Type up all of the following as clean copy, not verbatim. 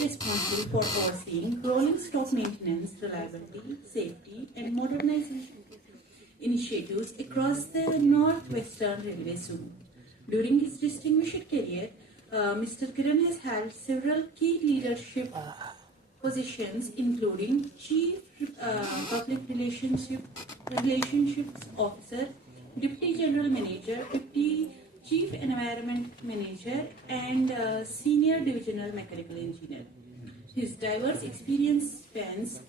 responsible for overseeing rolling stock maintenance, reliability, safety, and modernization initiatives across the Northwestern Railway Zone. During his distinguished career, Mr. Kiran has held several key leadership positions, including Chief Public Relationships Officer, Deputy General Manager, Deputy Chief Environment Manager, and Senior Divisional Mechanical Engineer. His diverse experience spans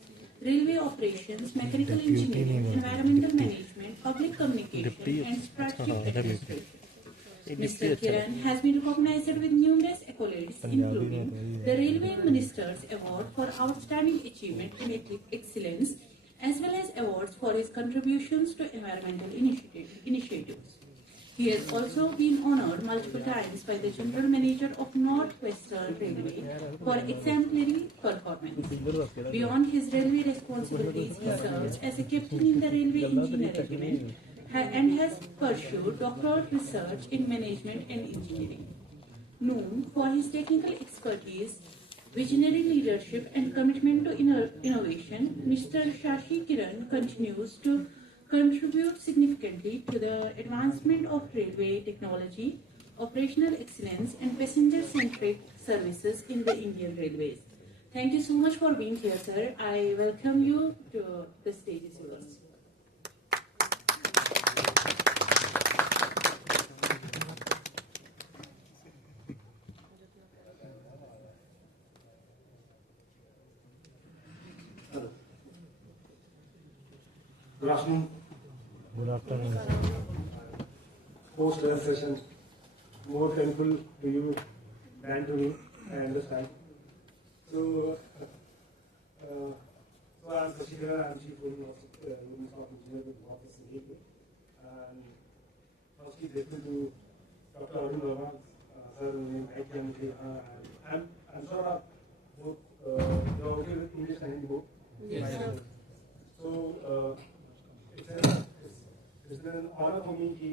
railway operations, mechanical engineering, environmental management, public communication, and strategic administration. Mr. Kiran has been recognized with numerous accolades, including the Railway Minister's Award for Outstanding Achievement in Excellence, as well as awards for his contributions to environmental initiatives. He has also been honored multiple times by the General Manager of Northwestern Railway for exemplary performance. Beyond his railway responsibilities, he serves as a captain in the Railway Engineer Regiment and has pursued doctoral research in management and engineering. Known for his technical expertise, visionary leadership, and commitment to innovation, Mr. Shashi Kiran continues to contribute significantly to the advancement of railway technology, operational excellence, and passenger-centric services in the Indian Railways. Thank you so much for being here, sir. I welcome you to the stage is yours. Good afternoon. Good afternoon. Post session, more thankful to you than to me, I understand. So I'm Sashidhar, I'm Chief Rolling Stock Engineer with Office in April. And firstly, grateful to Dr. Arun Verma, sir, and I'm sure both you're okay with English and Hindi both? Yes, sir. So, it's been an honor for me to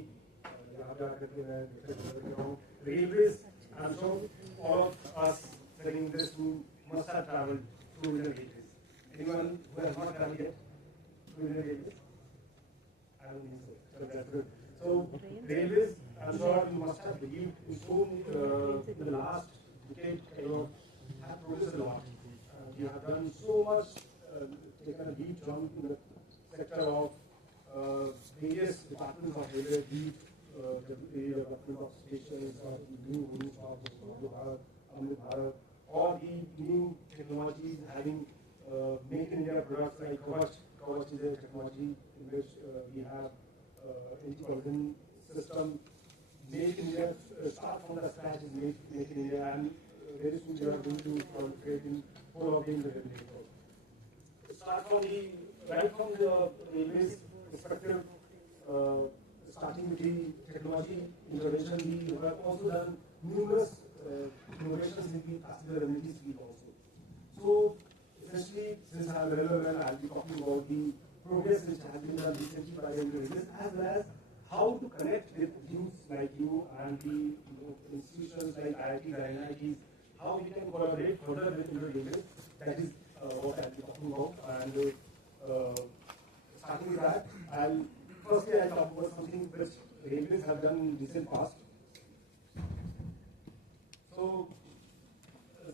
railways. I'm sure all of us sitting in this room must have traveled through Indian Railways. Anyone who has not traveled yet through Indian Railways? I don't think so. So that's good. So railways, I'm sure you must have believed in so in the last decade, have progressed a lot. You have done so much, taken a deep jump in the sector of various departments of railway, be the development of stations, or new routes of Amrit Bharat, or the new technologies having made in India products like Kavach is a technology in which we have anti-poison system. Make in India, start from the scratch is make in India, and very soon we are going to create in all of the railway. Start from right from the railways perspective, starting with the technology intervention, we have also done numerous innovations in the passenger amenities field also. So essentially, since I'm very well, I'll be talking about the progress which has been done recently by the railways, as well as how to connect with youths like you and the institutions like IIT and NITs, how we can collaborate further with the railways. That is what I'll be talking about. And starting with that, I'll talk about something which railways have done in recent past. So,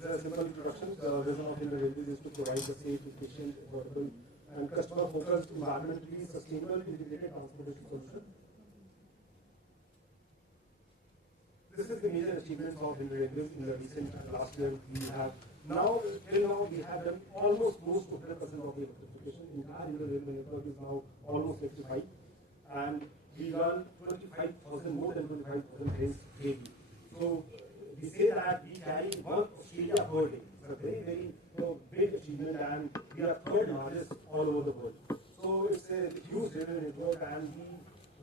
the simple introduction, the vision of Indian Railways is to provide a safe, efficient, affordable, and customer-focused, environmentally sustainable, integrated transportation solution. This is the major achievements of Indian Railways in the recent last year. We have till now, we have done almost close to 100% of the electrification. The entire Indian Railway network is now almost electrified, and we run more than 25,000 trains daily. So we say that we carry one Australia per day. It's a very, very big achievement, and we are third largest all over the world. So it's a huge railway network, and we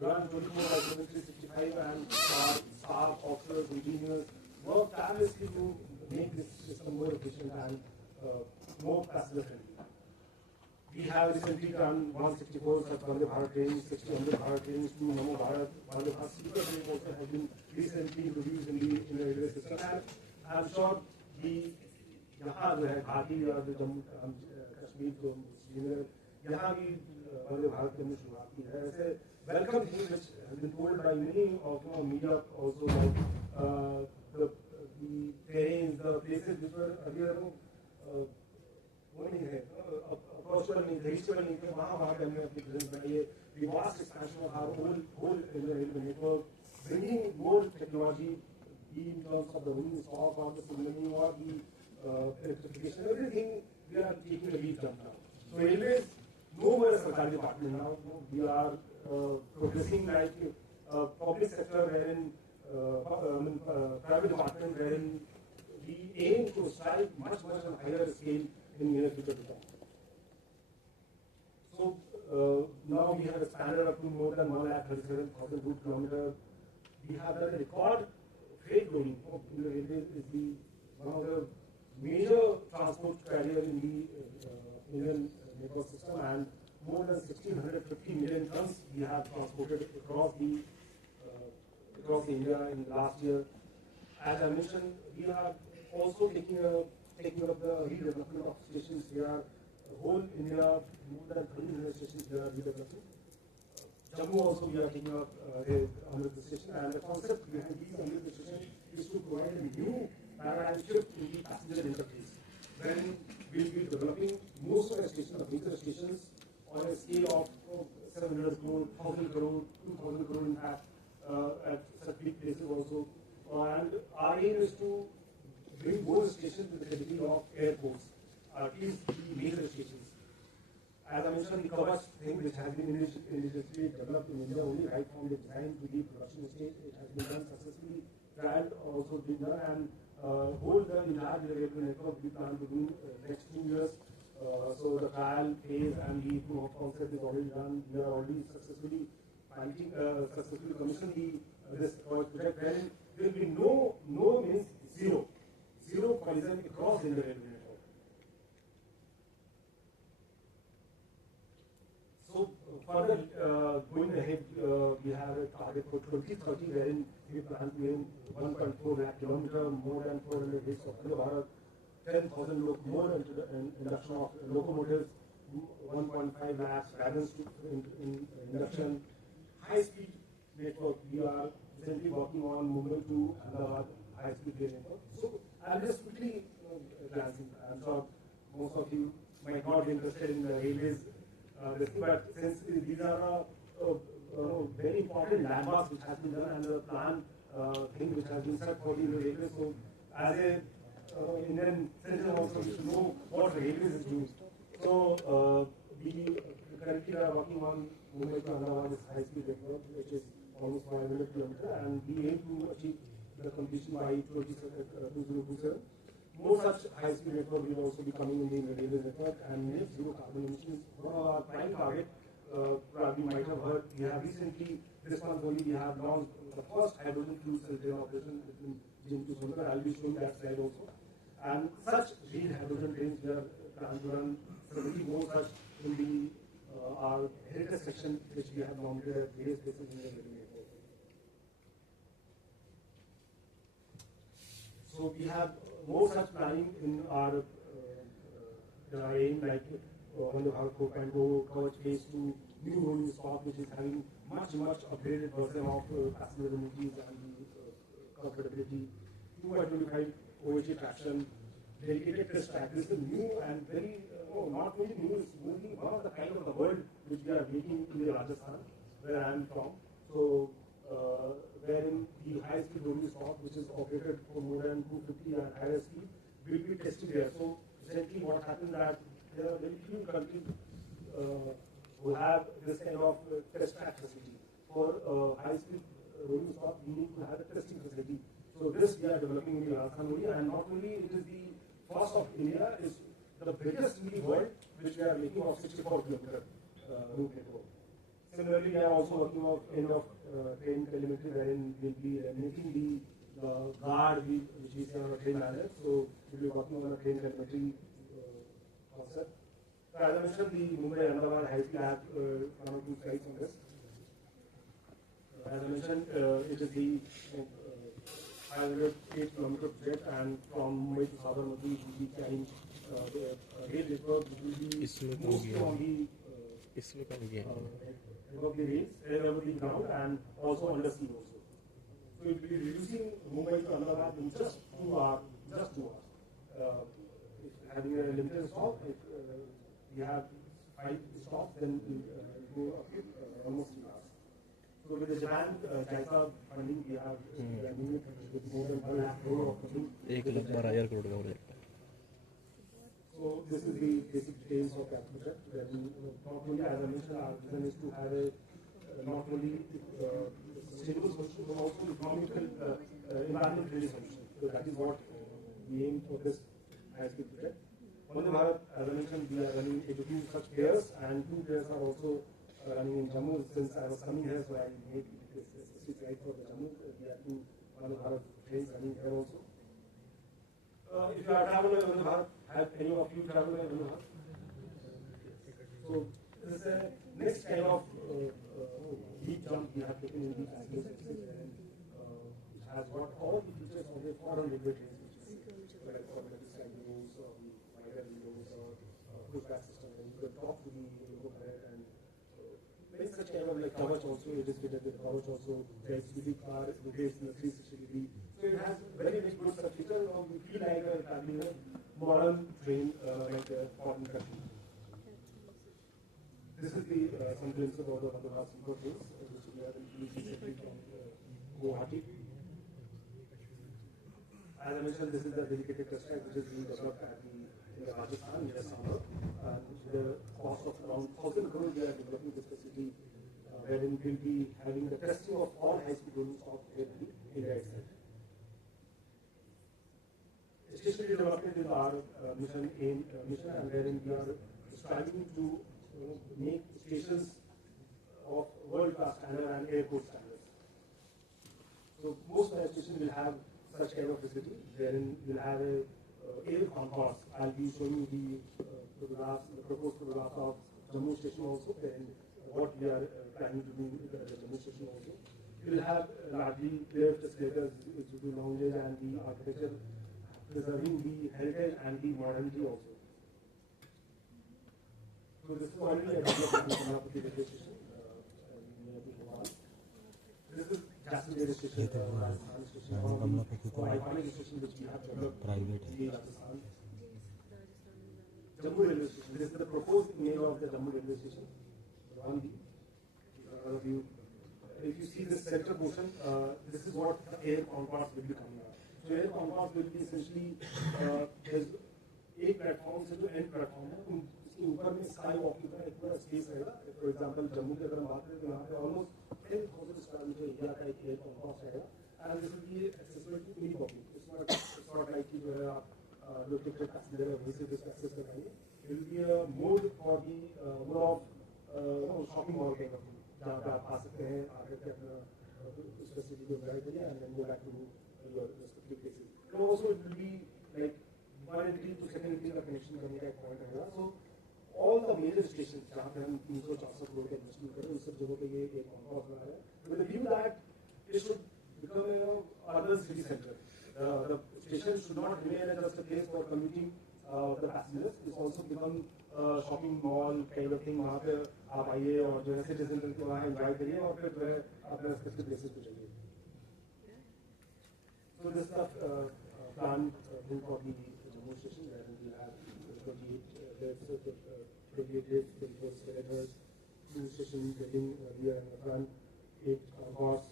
run 24/7, 365, and our staff, officers, engineers work tirelessly to make this system more efficient and more passenger friendly. We have recently done 164 such Vande Bharat trains, 60 Amrit Bharat trains, 2 Namo Bharat, Vande Bharat sleeper trains also have been recently introduced in the railway system. And I'm sure यहाँ यहाँ जो है घाटी और जो जम्मू कश्मीर जो श्रीनगर यहाँ भी वंदे भारत की हमने शुरुआत की है. ऐसे welcome things which have been told by many of media also, like the terrains, the places which were earlier वो नहीं है approachable नहीं थे, reachable नहीं थे, वहाँ पे हमने अपनी presence बनाई है. The vast expansion of our whole railway network, bringing more technology, be in terms of the rolling stock or the signaling or the electrification, everything we are taking a leap jump now. So railways no more a Sarkari department now. We are progressing like public sector wherein private department wherein we aim to strive much on higher scale in near future to come. So now we have expanded up to more than 137,000 route kilometers. We have done a record freight loading. The railway is one of the major transport carrier in the Indian network system, and more than 1,650 million tons we have transported across India in last year. As I mentioned, we are also taking up the redevelopment of stations. We are whole India, more than 1,300 stations we are redeveloping. Jammu also we are taking up Amrit station, and the concept behind these Amrit stations is to provide a new paradigm shift in the passenger interface. When we will be developing most of the stations, the major stations, on a scale of 700 crore, 1,000 crore, 2,000 crore in fact, at such big places also. And our aim is to bring those stations with the category of airports, at least the major stations. As I mentioned, the Kavach thing, which has been indigenously developed in India only right from the design to the production stage, it has been done successfully, trial also been done, and whole the entire railway network we plan to do next 2 years. So the trial phase and the proof of concept is already done. We are already successfully commissioned this project, wherein there will be no means zero collision across the railway network. So further going ahead, we have a target for 2030 wherein we plan to aim 1.4 lakh kilometer, more than 400 hits of Vande Bharat, 10,000 more induction of locomotives, 1.5 lakhs wagons in induction. High-speed network, we are recently working on Mumbai to Ahmedabad high-speed rail network. So I'll just quickly glancing. I'm sure most of you might not be interested in the railways, but since these are very important landmarks which has been done and the plan thing which has been set for the railways. So as a Indian citizen also we should know what railways is doing. So we currently are working on Mumbai to Ahmedabad high-speed network, which is almost 500 kilometers, and we aim to achieve the completion by 2027. More such high-speed network will also be coming in the railway network, and net zero carbon emissions. One of our prime target, probably you might have heard, we have recently, this month only, we have launched the first hydrogen fuel cell train operation between Jim to Sonagar. I'll be showing that slide also. And such green hydrogen trains we are planning to run 70 more such in the our heritage section, which we have mounted at various places in the railway network. So we have more such planning in our aim, like Vande Bharat 4.0, Kavach Phase 2, new rolling stock, which is having much upgraded version of passenger amenities and comfortability, 2.25 OHA traction, dedicated test track. This is new and very, not only new, it's only one of the kind of the world which we are making in the Rajasthan, where I am from. So, wherein the high-speed rolling stock, which is operated for more than 250 and higher speed, will be tested there. So, recently what happened that there are very few countries who have this kind of test track facility. For high-speed rolling stock, we need to have a testing facility. So this we are developing in the Rajasthan only, and not only it is the first of India, is the biggest in the world, which we are making of 64-kilometer route network. Similarly, we are also working on end of train telemetry, wherein we will be making the guard which we say on a train manager. So we will be working on a train telemetry concept. So as I mentioned, the Mumbai Ahmedabad high-speed, I have one or two slides on this. As I mentioned, it is the 508 kilometer project, and from Mumbai to Sabarmati will be carrying the rail network, which will be mostly on the above the rails, above the ground, and also under sea also. So it will be reducing Mumbai to Ahmedabad in just 2 hours. If having a limited stop, if we have 5 stops, then we go up to almost 3 hours. So with the Japan JICA funding, we are doing it with more than 1 lakh crore of funding. 1,12,000 करोड़ का प्रोजेक्ट है. So this is the basic details of that project. Not only, as I mentioned, our vision is to have a not only sustainable solution, but also economical, environmental friendly solution. So that is what we aim for this high-speed project. Vande Bharat, as I mentioned, we are running 82 such pairs, and 2 pairs are also running in Jammu. Since I was coming here, so I made this specific ride for the Jammu. We have 2 Vande Bharat trains running here also. If you are traveling by Vande Bharat, have any of you traveled by Vande Bharat? So this is a next kind of deep jump we have taken in the passenger services, and it has got all the features of a foreign railway trains, which is like for the slide windows or the wider windows or pushback system, and you can talk to the local pilot, and with such kind of like Kavach also, it is fitted with Kavach also. There's the car, it rotates in a 360 degree. So it has very good such feature. You feel like traveling a modern train like a foreign country. This is the some glimpse about the Vande Bharat sleeper trains, which we are recently from Guwahati. As I mentioned, this is the dedicated test track which is being developed at in Rajasthan, near Samar, and the cost of around 1,000 crore we are developing this facility, wherein we will be having the testing of all high-speed rolling stock here in India itself. Stationary development is our mission, and wherein we are striving to make stations of world-class standard and airport standards. So most of the stations will have such kind of facility, wherein we'll have a air concourse. I'll be showing you the proposed photographs of Jammu station also, and what we are planning to do at the Jammu station also. We'll have largely lift escalators, which will be lounges, and the architecture preserving the heritage and the modernity also. So this is already a development in Amravati railway station. This is Jaisalmer railway station, Rajasthan station, iconic station which we have developed in Rajasthan. Jammu railway station. This is the proposed image of the Jammu railway station. If you see this center portion, this is what the air concourse will be coming out. So air concourse will be essentially there's 8 platforms into end platform है. इसके ऊपर में sky walking का एक पूरा स्पेस रहेगा. For example Jammu की अगर हम बात करें तो यहाँ पे ऑलमोस्ट 10,000 स्क्वायर मीटर एरिया का एक एयर कॉन्कॉर्स रहेगा, and this will be accessible to any public. It's not like कि जो है आप जो टिकट पैसेंजर है वहीं से इसको एक्सेस कर पाएंगे. It will be a mode for the mode of shopping mall kind of thing, जहाँ पे आप आ सकते हैं, आकर के अपना उस फैसिलिटी को एंजॉय करिए and then go back to your respective places. And also it will be like one entity to second entity का कनेक्शन करने का एक पॉइंट रहेगा. सो all the major stations जहाँ पे हम 364 करोड़ का इन्वेस्टमेंट करें, उस सब जगहों पे ये एक कॉन्कॉर्स बना है. With the view that it should become a urban city center. The station should not remain just a place for commuting the passengers. It's also become a shopping mall kind of thing. वहाँ पे आप आइए और जो है city centre के वहाँ एंजॉय करिए और फिर जो है अपने स्पेसिफिक प्लेसेस पे जाइए. So this is the plan for the Jammu station, where we have 28 escalators, 2 stations getting rear and front, 8 concourse.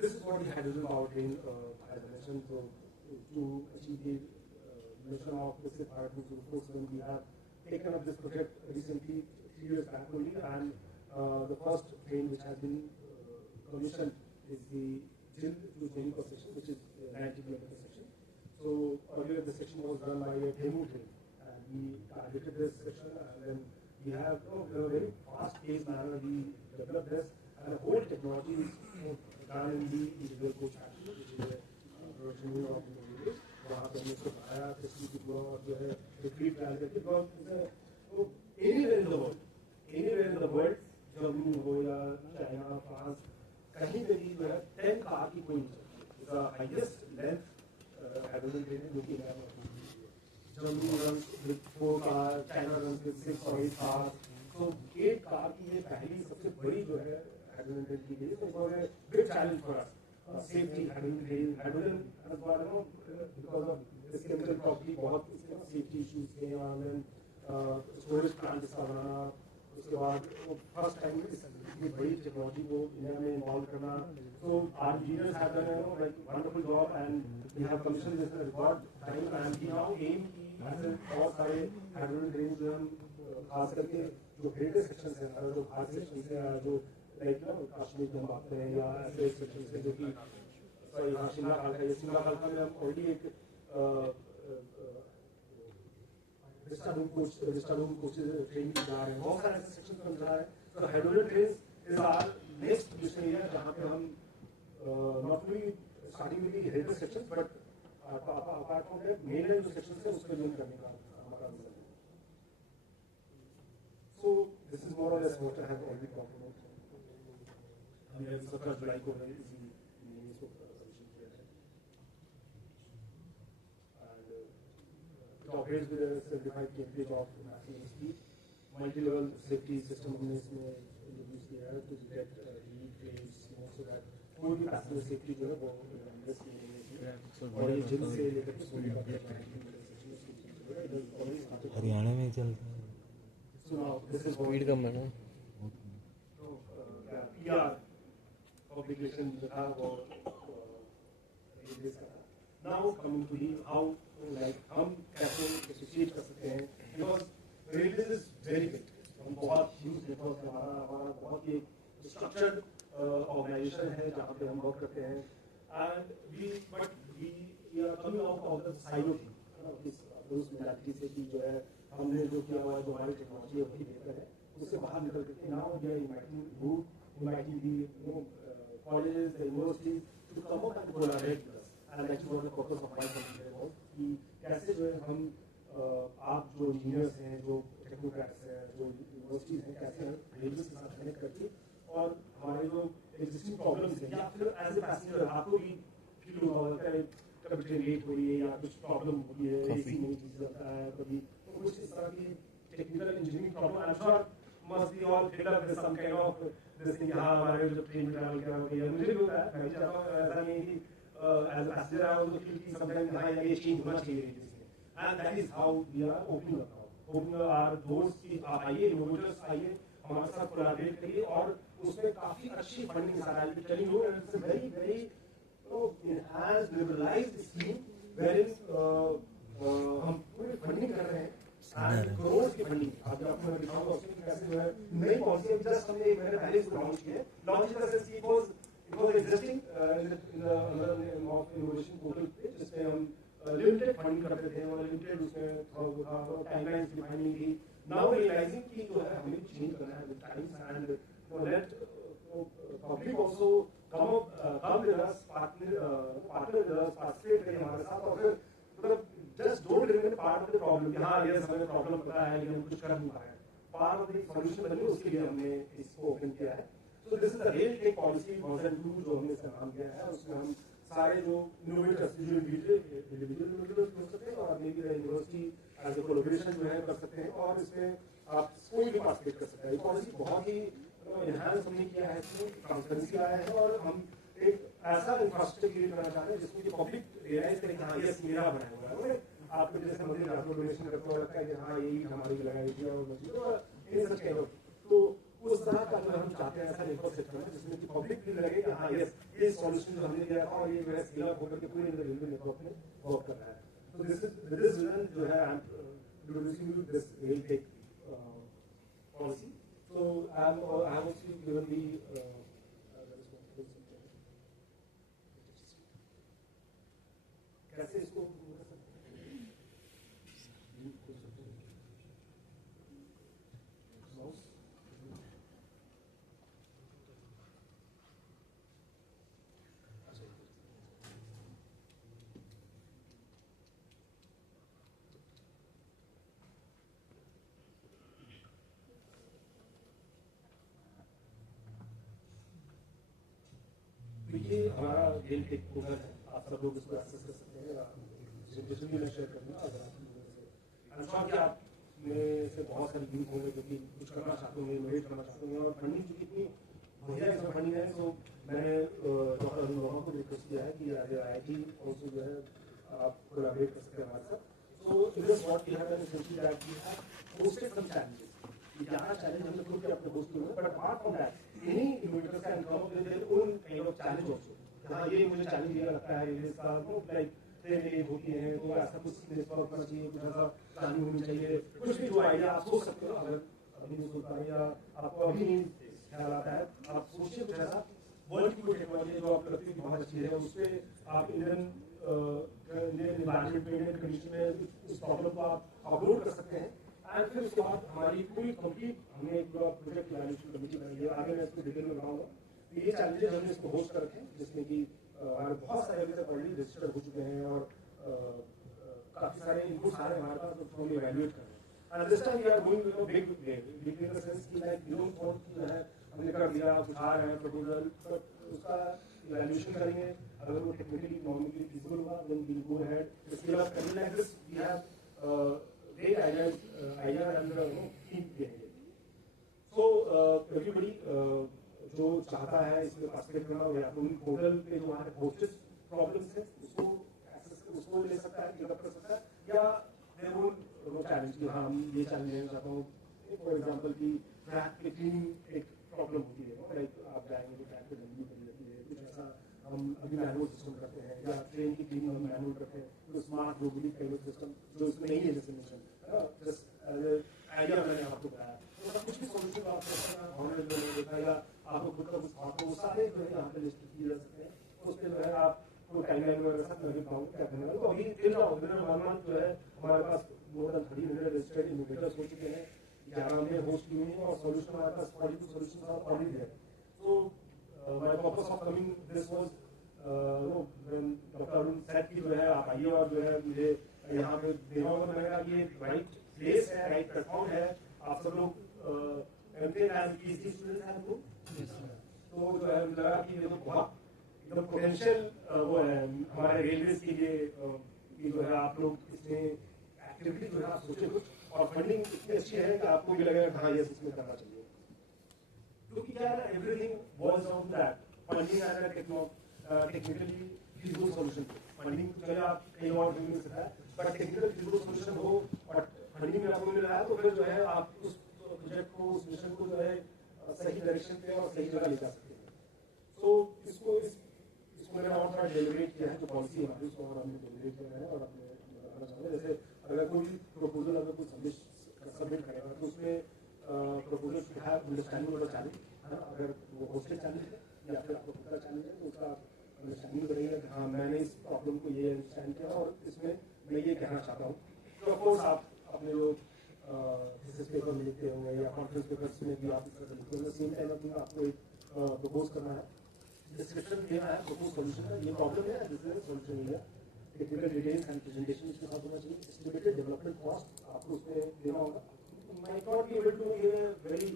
This is what the hydrogen powertrain, as I mentioned. So to achieve the mission of Viksit Bharat 2047, we have taken up this project recently, 3 years back only, and the first train which has been commissioned is the Jind to Jainpur section, which is a 90-kilometer section. So earlier the section was run by a demo train, and we targeted this section, and then we have in a very fast-paced manner we developed this, and the whole technology is done in the individual coach factory, which is a production unit of the railway. वहाँ पे हमने इसको बनाया, फैसिलिटी पूरा और जो है एक फ्री ट्रायल करके because anywhere in the world, Germany हो या चाइना, फ्रांस, कहीं पे भी जो है 10 कार की कोई नहीं चलती। The highest length hydrogen train है जो कि Germany runs with 4 cars, China runs with 6 or 8 cars. तो 8 कार की ये पहली सबसे बड़ी जो है हाइड्रोजन ट्रेन की गई। So it was a big challenge for us. Safety hydrogen because of this chemical property बहुत इसमें safety issues थे और then storage plant इसका बनाना, उसके बाद फर्स्ट टाइम इतनी बड़ी टेक्नोलॉजी को इंडिया में इन्वॉल्व करना। So our engineers have done a like wonderful job and we have commissioned this record time and we now aim कि ऐसे बहुत सारे हाइड्रोजन ट्रेन जो हम खास करके जो हेरिटेज सेक्शन है हमारा जो खास सेक्शन से जो लाइक ना कश्मीर में हम बात करें या ऐसे सेक्शन से जो कि सॉरी हाँ शिमला खाल का, शिमला खाल का में हम ऑलरेडी एक रजिस्टर्ड कोचेज ट्रेन की जा रहे हैं, बहुत सारे ऐसे सेक्शन हम जा रहे हैं। तो hydrogen train is our next mission area जहाँ पे हम not only starting with the heritage section but apart from that main line जो sections है उसको join करने का हमारा विजन है। So this is more or less what I have already talked about। हमने 17 जुलाई को इसी महीने को सबमिशन किया है and it operates with a 75 kmph of maximum speed। multi-level safety system हमने इसमें introduce किया है to detect heat waves so that कोई भी passenger safety जो है वो risk नहीं और ये जिन से लेकर के सोने का हरियाणा में चलता है स्पीड कम है ना। पीआर पब्लिकेशन जो था वो now coming to the how like हम कैसे एसोसिएट कर सकते हैं because railway is very big, हम बहुत ह्यूज नेटवर्क है हमारा बहुत ही स्ट्रक्चर्ड ऑर्गेनाइजेशन है जहाँ पे हम वर्क करते हैं and we are coming out of the silo thing उस मेंटालिटी से कि जो है हमने जो किया हुआ है जो हमारी टेक्नोलॉजी है वही बेहतर है उससे बाहर निकल करके now we are inviting the colleges the universities to come up and collaborate with us and that's what the purpose of my company was कि कैसे जो है हम आप जो इंजीनियर्स हैं जो टेक्नोक्रेट्स हैं जो यूनिवर्सिटीज हैं कैसे रेलवे के साथ कनेक्ट करके और हमारे जो एक्जिस्टिंग प्रॉब्लम्स हैं या फिर एज ए पैसेंजर आपको भी फील होगा है कभी ट्रेन लेट हो रही है या कुछ प्रॉब्लम हो रही है एसी नहीं चीज चलता है कभी तो कुछ इस तरह की technical engineering problem I am sure must be all fit up with some kind of this thing हां हमारे जो ट्रेन में ट्रैवल कर रहे हैं मुझे भी होता है मैं भी चाहता हूं ऐसा नहीं कि as a passenger I want to feel कि समटाइम हां ये चेंज होना चाहिए and that is how we are opening our doors की आप आइए इनोवेटर्स आइए हमारे साथ कोलैबोरेट करिए और उसमें काफी अच्छी फंडिंग के साथ I will tell you it's a very very enhanced liberalized scheme wherein हम पूरी फंडिंग कर रहे हैं करोड़ की फंडिंग अभी आपको मैं दिखाऊंगा उसमें कैसे जो है नई पॉलिसी जस्ट हमने एक महीने पहले इसको लॉन्च किया launch in the sense it was existing in the under of innovation portal पे जिसमें हम लिमिटेड फंडिंग करते थे और लिमिटेड उसमें टाइमलाइंस डिफाइनिंग थी नाउ रियलाइजिंग कि जो है हमें चेंज करना है with times and let public also come with us, partner with us, participate करिए हमारे साथ और फिर मतलब just don't remain part of the problem कि हाँ yes हमें प्रॉब्लम पता है लेकिन हम कुछ कर नहीं पा रहे हैं part of the solution बनिए उसके लिए हमने इसको ओपन किया है। So this is the real tech policy 2002 जो हमने इसका नाम दिया है उसमें हम सारे जो इनोवेटर्स जो इंडिविजुअल इनोवेटर्स हो सकते हैं और maybe university as a collaboration जो है कर सकते हैं और इसमें आप कोई भी पार्टिसिपेट कर सकते हैं। ये पॉलिसी बहुत ही एनहांस हमने किया है इसमें ट्रांसपेरेंसी आया है और हम एक ऐसा इंफ्रास्ट्रक्चर क्रिएट करना चाहते हैं जिसमें कि पब्लिक रियलाइज करे कि हाँ ये मेरा बनाया हुआ है आपको जैसे मंदिर आपको डोनेशन करते हो लगता है कि हाँ यही हमारी लगाई थी और मस्जिद इन सच कह तो उस तरह का जो हम चाहते हैं ऐसा इंफ्रास्ट्रक्चर है जिसमें कि पब्लिक भी लगे कि हाँ ये सॉल्यूशन जो हमने दिया था और ये जो है स्केल अप होकर के पूरे रेलवे नेटवर्क में वर्क कर रहा है। तो दिस विजन जो है I am introducing you this rail tech policy. So I have also given the कैसे इसको देखिए हमारा रेल टेक पोर्टल है, आप सब लोग इसको एक्सेस कर सकते हैं, प्रेजेंटेशन भी मैं शेयर करूँगा अगर आप कि आप में से बहुत सारे यूथ होंगे जो कि कुछ करना चाहते होंगे, इनोवेट करना चाहते होंगे, और फंडिंग चूंकि इतनी बढ़िया इसमें फंडिंग है, तो मैंने डॉक्टर अरुण वर्मा को रिक्वेस्ट किया है कि आज IIT ऑल्सो जो है आप कोलैबोरेट कर सकते हैं हमारे साथ। So in this what we have done essentially that we have hosted some challenges. यहाँ challenge हमने खुद के अपने host किए हैं, but apart from that, any innovators can come up with their own kind of challenge also. हाँ ये मुझे challenge ये लगता है, ये इसका like ट्रेन ये होती है, तो ऐसा कुछ नेटवर्क होना चाहिए, कुछ ऐसा प्लानिंग होनी चाहिए, कुछ भी जो आइडिया आप सोच सकते हो, अगर अभी नहीं सोच पा रहे या आपको अभी नहीं ख्याल आता है, आप सोचिए कुछ ऐसा वर्ल्ड की टेक्नोलॉजी जो आपको लगती है बहुत अच्छी है, उस पर आप इंडियन एनवायरनमेंट में, इंडियन कंडीशन में इस प्रॉब्लम को आप अपलोड कर सकते हैं। एंड फिर उसके बाद हमारी पूरी कंप्लीट हमने एक प्रोजेक्ट इवैल्यूएशन कमेटी बनाई है, आगे मैं इसको डिटेल में बताऊंगा। तो ये चैलेंजेस हमने इसको होस्ट कर रखे हैं, जिसमें कि हमारे बहुत सारे अभी तक ऑलरेडी रजिस्टर्ड हो चुके हैं और काफी सारे इनपुट्स आ रहे हैं हमारे पास, तो हम इवैल्यूएट कर रहे हैं। And this time we are going with a big in the sense कि लाइक वी डोंट वांट कि जो है हमने कर दिया, कुछ आ रहे हैं प्रपोजल, बट उसका इवैल्यूएशन करेंगे, अगर वो टेक्निकली इकोनॉमिकली फीजिबल हुआ then we will go ahead. Scale up करने like this we have great ideas and team देंगे। So everybody जो चाहता है इसमें पार्टिसिपेट करना, या तो उन पोर्टल पे जो वहाँ पे होस्टेड प्रॉब्लम्स है उसको एक्सेस उसको ले सकता है, पिकअप कर सकता है, या देयर ओन चैलेंज कि हाँ ये चैलेंज लेना चाहता हूँ। फॉर एग्जांपल कि ट्रैक पे क्लीनिंग एक प्रॉब्लम होती है, लाइक आप जाएंगे तो ट्रैक पे गंदगी पड़ी रहती है, कुछ ऐसा हम अभी मैनुअल सिस्टम करते हैं, या ट्रेन की क्लीनिंग हम मैनुअल करते हैं, तो स्मार्ट रोबोटिक पेमेंट सिस्टम जो इसमें नहीं है, जैसे मेंशन जस्ट आइडिया मैंने आपको बताया, तो सब कुछ भी सोल्यूशन आप ऑनलाइन में देखा या आपको खुद का कुछ थॉट हो, वो सारे जो है यहाँ पे लिस्ट किए जा सकते हैं। तो उसके जो है आपको टाइमलाइन वगैरह सब मैं भी बताऊँगा क्या करने वाला। तो अभी टिल नाउ विदिन 1 मंथ जो है हमारे पास मोर देन 30 रजिस्टर्ड इनोवेटर्स हो चुके हैं, 11 में होस्ट किए हैं, और सोल्यूशन हमारे पास 42 सोल्यूशन ऑलरेडी है। तो my purpose of coming this was doctor Arun सेट की जो है आप आइए और जो है मुझे यहाँ पे देना होगा, तो मैंने कहा ये राइट प्लेस है, राइट प्लेटफॉर्म है, आप सब लोग MPhil एंड PhD स्टूडेंट्स हैं तो जो है मुझे लगा कि ये तो बहुत एकदम पोटेंशियल वो है हमारे रेलवेज के लिए कि जो है आप लोग इसमें एक्टिविटी जो है आप सोचे कुछ, और फंडिंग इतनी अच्छी है कि आपको भी लगेगा हाँ ये इसमें करना चाहिए, क्योंकि क्या है everything boils down to that funding and technically feasible solution. Funding जो है आप कहीं और भी मिल सकता है, बट टेक्निकल फीजिबल सॉल्यूशन हो और फंडिंग में आपको मिल रहा है, तो फिर जो है आप उस प्रोजेक्ट को, उस मिशन को जो है सही डायरेक्शन पे और सही जगह ले जा सकते हैं। सो इसको मैंने और थोड़ा डेलिब्रेट किया है, जो पॉलिसी हमारी उसको और हमने डेलिब्रेट किया है, और अपने बताना चाहते हैं जैसे अगर कोई प्रपोजल अगर कोई सबमिट करेगा तो उसमें proposal should have understanding of the challenge, अगर वो होस्टेड चैलेंज है या फिर आपको खुद का चैलेंज है, तो उसका अंडरस्टैंडिंग करेंगे कि हाँ मैंने इस प्रॉब्लम को ये अंडरस्टैंड किया और इसमें मैं ये कहना चाहता हूँ। तो ऑफकोर्स आप अपने लोग थीसिस पेपर में लिखते होंगे या कॉन्फ्रेंस पेपर्स में भी आप इस तरह लिखते होंगे, सेम टाइम में आपको एक प्रपोज करना है, डिस्क्रिप्शन देना है, प्रपोज सॉल्यूशन है, ये प्रॉब्लम है, दिस इज सॉल्यूशन है, टेक्निकल डिटेल्स एंड प्रेजेंटेशन इसके साथ होना चाहिए, एस्टिमेटेड डेवलपमेंट कॉस्ट आपको उसमें देना होगा। Might not be able to give a very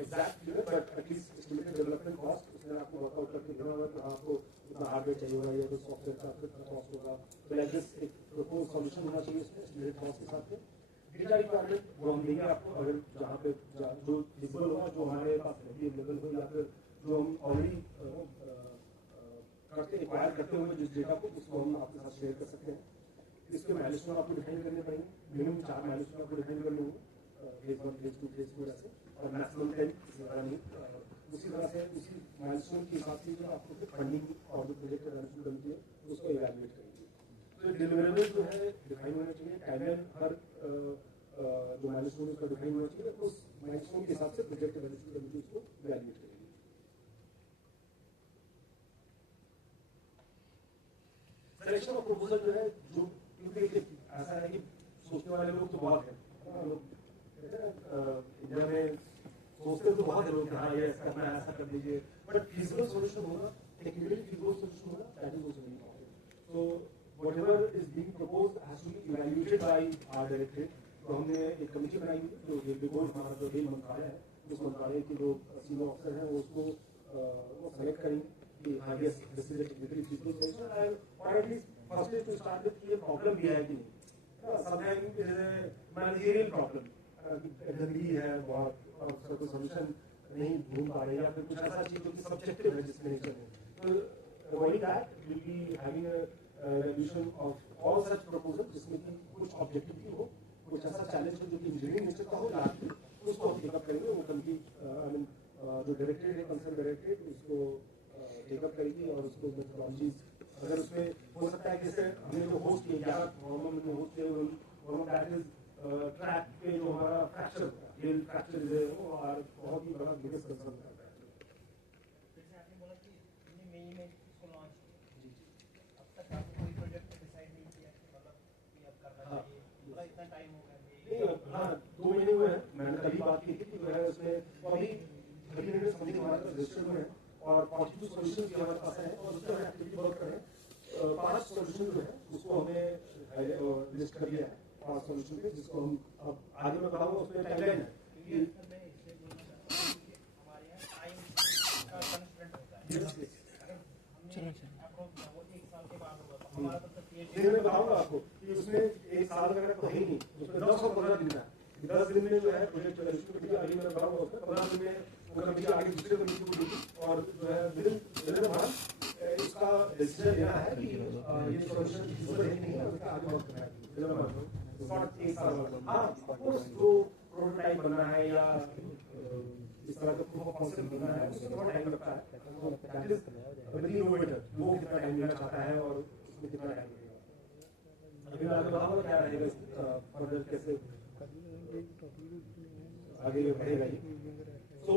exact figure, but at least estimated development cost उसमें आपको वर्कआउट करके देना होगा कि आपको इतना हार्डवेयर चाहिए होगा या तो सॉफ्टवेयर का कितना कॉस्ट होगा, तो लाइक दिस एक प्रपोज सॉल्यूशन होना चाहिए इसमें एस्टिमेटेड कॉस्ट के साथ में। डेटा रिक्वायरमेंट वो हम देंगे आपको, अगर जहाँ पे जो विजिबल होगा, जो हमारे पास अवेलेबल हो, या फिर जो हम ऑलरेडी करते एक्वायर करते हुए जिस डेटा को, उसको हम आपके साथ शेयर कर सकते हैं। इसके माइलस्टोन आपको डिफाइन करने पड़ेंगे, मिनिमम 4 माइलस्टोन आपको डिफाइन करने होंगे, फेज 1 फेज 2 फेज 4 ऐसे, और मैक्सिमम 10 उसी तरह से उसी माइलस्टोन के हिसाब से जो आपको फंडिंग और जो प्रोजेक्ट मैनेजमेंट कमिटी है उसको इवैल्यूएट करेंगे। तो डिलीवरेबल जो है डिफाइन होना चाहिए, टाइमलाइन हर जो माइलस्टोन उसका डिफाइन होना चाहिए, तो उस माइलस्टोन के हिसाब से प्रोजेक्ट मैनेजमेंट कमिटी उसको इवैल्यूएट करेगी। सिलेक्शन ऑफ प्रपोजल जो है, जो क्योंकि ऐसा है कि सोचने वाले लोग तो बहुत हैं, इंडिया में सोचते तो बहुत है लोग कि हाँ ये ऐसा करना है, ऐसा कर दीजिए, बट फीजिबल सॉल्यूशन होगा, टेक्निकली फीजिबल सॉल्यूशन होगा, that is also very important. So whatever is being proposed has to be evaluated by our directorate. तो हमने एक कमेटी बनाई हुई है, जो रेलवे बोर्ड हमारा जो रेल मंत्रालय है, उस मंत्रालय के जो सीनियर ऑफिसर हैं वो उसको सेलेक्ट करेंगे कि हाँ yes this is a technically feasible solution, और at least first to start with ये प्रॉब्लम भी है कि नहीं, sometime it is a managerial problem, जल्दी है बहुत और उसका कोई सॉल्यूशन नहीं ढूंढ पा रहे, या फिर कुछ ऐसा चीज जो कि सब्जेक्टिव है जिसमें नेचर है, तो avoiding that will be having a revolution of all such proposal जिसमें कि कुछ ऑब्जेक्टिविटी हो, कुछ ऐसा चैलेंज हो जो कि इंजीनियरिंग नेचर का हो लार्जली, उसको हम टेकअप करेंगे। वो कंप्लीट आई मीन जो डायरेक्टेड है कंसर्न डायरेक्टेड उसको टेकअप करेगी, और उसको मेथोडोलॉजीज अगर उसमें हो सकता है, जैसे हमने जो होस्ट किया 11 प्रॉब्लम में होस्ट किया, one of that is track पे जो हमारा फ्रैक्चर होता है, रेल फ्रैक्चर जो है वो और बहुत ही बड़ा बिगेस्ट कंसर्न है। जैसे आपने बोला कि मई में इसको लॉन्च किया, अब तक आपने कोई प्रोजेक्ट डिसाइड नहीं किया कि मतलब कि अब करना चाहिए, मतलब इतना टाइम हो गया? हाँ 2 महीने हुए हैं, मैंने कल ही बात की थी कि जो है उसमें तो अभी 30 समथिंग हमारे पास रजिस्टर्ड हुए हैं, और 42 सोल्यूशन भी हमारे पास है, और उसमें हम एक्टिविटी वर्क कर रहे हैं। 5 सोल्यूशन जो है उसको हमने लिस्ट कर लिया है, 5 सोल्यूशन पे, जिसको हम अब आगे मैं बताऊंगा, उसमें टाइमलाइन है कि मैं इसलिए बोलना चाहता हूँ कि हमारे यहाँ टाइम का कंस्ट्रेंट होता है। अगर हमने अप्रोच किया वो 1 साल के बाद होगा तो हमारा तब तक मैं बताऊंगा आपको कि उसमें 1 साल वगैरह तो है ही नहीं, उसमें 10 और 15 दिन का है। 10 दिन में जो है प्रोजेक्ट रजिस्टर अभी मैं बताऊंगा, उसमें 15 दिन में वो कमेटी आगे दूसरे कमेटी को देगी, और जो है विदिन मंथ इसका डिसीजन लेना है कि ये सॉल्यूशन फीजिबल है नहीं है, उसका आगे वर्क करना है। विदिन मंथ नॉट 1 साल। हाँ ऑफकोर्स जो प्रोटोटाइप बनना है या इस तरह का प्रूफ ऑफ कॉन्सेप्ट बनना है उसमें थोड़ा टाइम लगता है, दैट इज वेरी इनोवेटर, वो कितना टाइम लेना चाहता है और उसमें कितना टाइम लगेगा। अभी मैं आगे बताऊंगा क्या रहेगा फर्दर, कैसे आगे बढ़ेगा ये। तो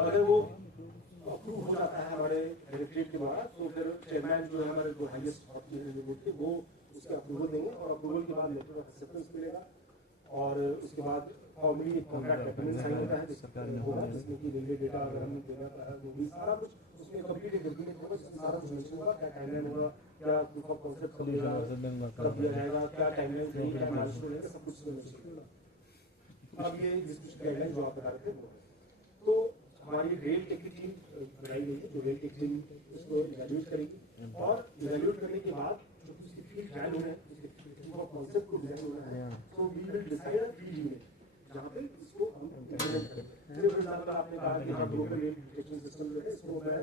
अगर वो अप्रूव हो जाता है हमारे डायरेक्टरेट के द्वारा, तो फिर चेयरमैन जो है हमारे जो हाईएस्ट अथॉरिटी वो उसके अप्रूवल देंगे, और अप्रूवल के बाद लेटर ऑफ एक्सेप्टेंस मिलेगा, और उसके बाद फॉर्मली एक कॉन्ट्रैक्ट एग्रीमेंट साइन होता है जिसमें कि रेलवे डेटा अगर हम देना है वो भी सारा कुछ उसमें कंप्लीट एक एग्रीमेंट होगा, जिसमें सारा कुछ मेंशन होगा, क्या टाइमलाइन होगा, क्या प्रूफ ऑफ कॉन्सेप्ट कब दिया जाएगा, क्या टाइमलाइन रहेगी, क्या माइलस्टोन रहेगा, सब कुछ मेंशन होगा। अब ये डिस्ट्रीब्यूशन गाइडलाइन जो आप बता रहे थे, तो हमारी रेल टेक की टीम बनाई गई है, जो रेल टेक टीम उसको इवैल्यूएट करेगी, और इवैल्यूएट करने के बाद जो उसकी फील्ड प्लान होना है, उसके प्रूफ ऑफ कॉन्सेप्ट को डिजाइन होना है, तो we will decide a field unit जहाँ पे इसको हम इम्प्लीमेंट करें। जैसे फॉर एग्जांपल आपने कहा कि हाँ ग्लोबल रेल डिटेक्शन सिस्टम जो है इसको मैं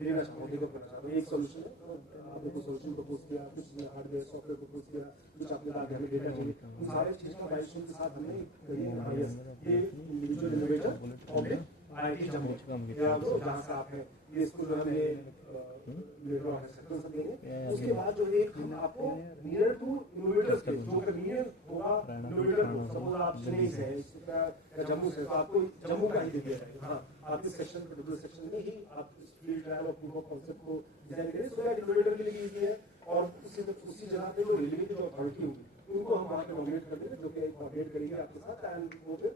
लेना चाहूँ, डेवलप करना चाहूँ, एक सोल्यूशन है, तो आपने कोई सोल्यूशन प्रपोज किया, कुछ हार्डवेयर सॉफ्टवेयर प्रपोज किया, कुछ आपने कहा कि हमें डेटा चाहिए, उन सारे चीज़ का डायरेक्शन के साथ हमने ये individual innovator public IIT Jammu या तो जहाँ से आप हैं ये इसको जो है लेटर ऑफ एक्सेप्टेंस देंगे। उसके बाद जो है हम आपको नियर टू इनोवेटर्स के जो नियर होगा इनोवेटर को, सपोज आप चेन्नई से हैं या जम्मू से, तो आपको जम्मू का ही दे दिया जाएगा। हाँ आपके सेक्शन पर्टिकुलर सेक्शन में ही आप इस फील्ड ट्रायल और प्रूफ ऑफ कॉन्सेप्ट को डिजाइन करें, सो दैट इनोवेटर के लिए इजी है, और उसी जगह पे जो रेलवे की जो अथॉरिटी होगी उनको हम वहाँ पे कोऑर्डिनेट कर देंगे, जो कि कोऑर्डिनेट करेंगे आपके साथ, एंड वो फिर